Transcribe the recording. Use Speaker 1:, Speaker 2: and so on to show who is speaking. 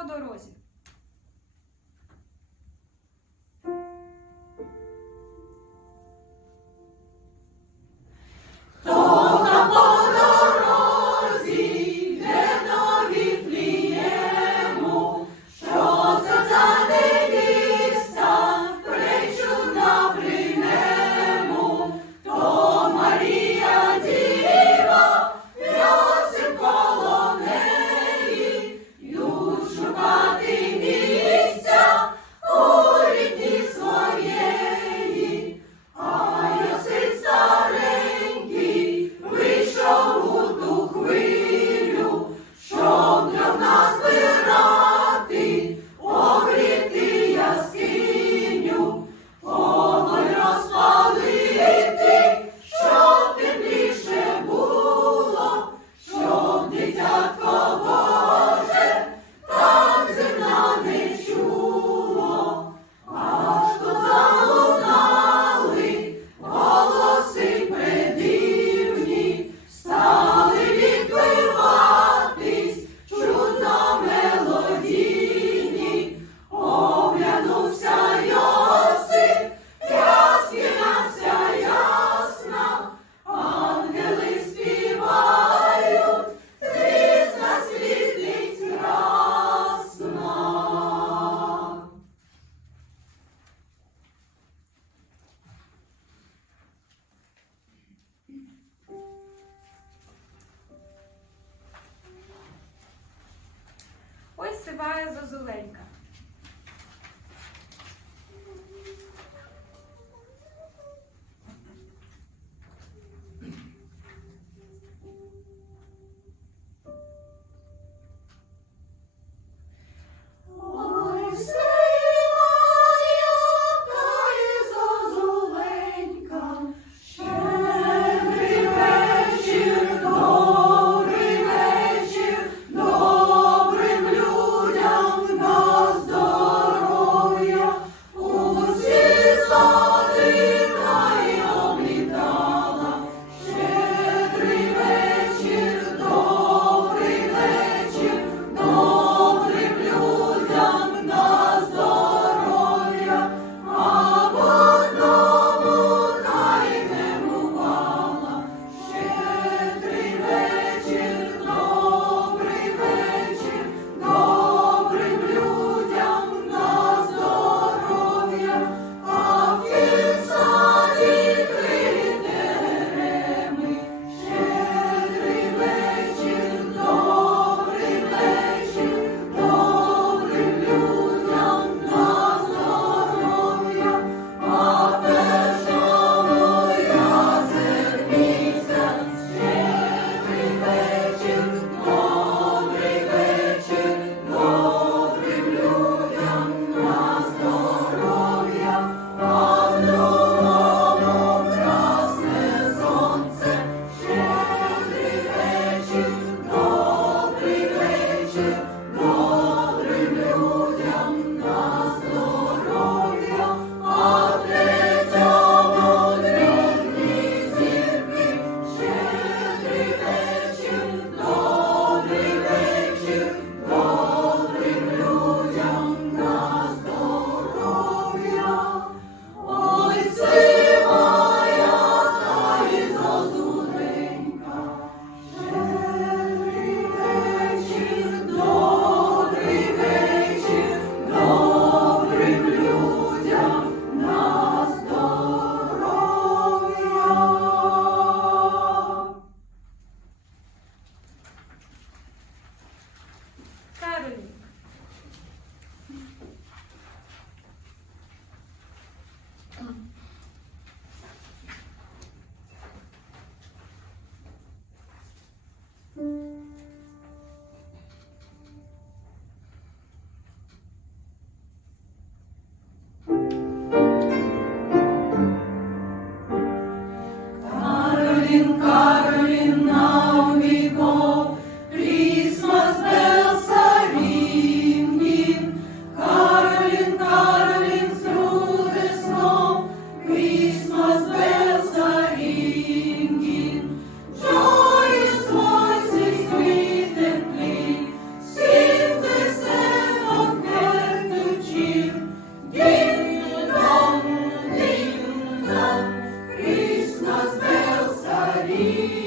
Speaker 1: по дорозі. vai.
Speaker 2: Maria.